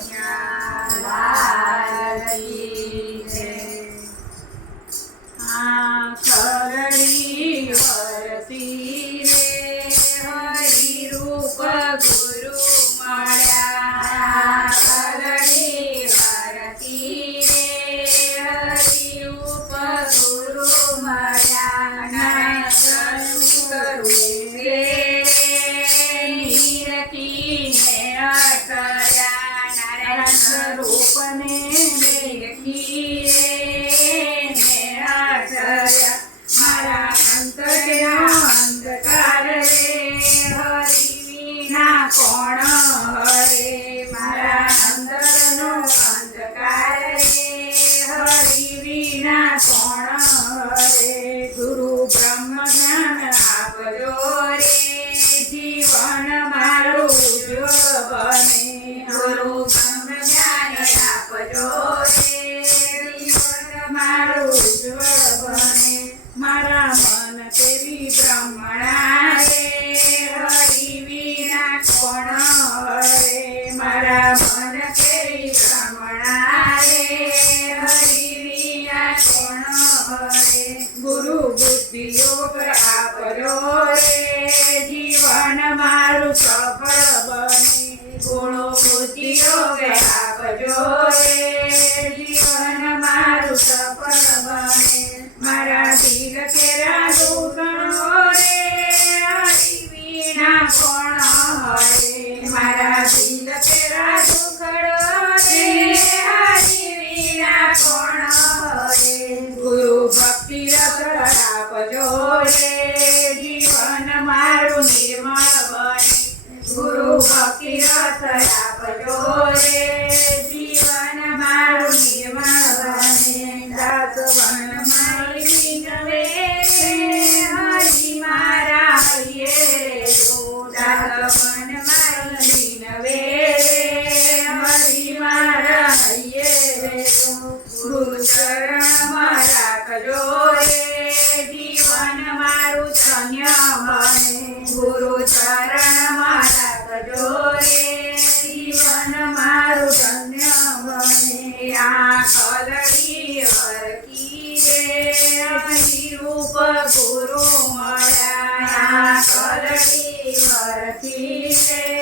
see you. વિના કોણ હરે? મારા અંતરનો અંધકાર રે હરિ વિના કોણ હરે? ગુરુ બ્રહ્મ જ્ઞાન આપજો રે. જીવન મારું બને. ગુરુ બ્રહ્મ જ્ઞાન આપજો રે. જીવન મારું બને. મારા મન તેવી બ્રહ્મણા મન તેરી બ્રહ્મણા રે કોણ હરે ગુરુ બુદ્ધિ યોગ આપજો રે, જીવન મારું સફળ બને. ગુરુ બુદ્ધિ યોગ આપજો રે, જીવન મારું સફળ બને. મારા દિલ કેરા દુખણો રે, હરિ વિના કોણ હરે? મારા દિલ કેરા આપજો રે જીવન મારું નિર્મળ બને. ગુરુ ભક્તિ રસ આપજો રે જીવન મારું નિર્મળ બને. દાસ વન મારી નવે હરી મારા હરિયે જો દાસ વન મારી નવે હરી મારા હરિયે જો ગુરુ ચરણ મારા કજો ગુરુ મળ્યા કલડી હરકી રે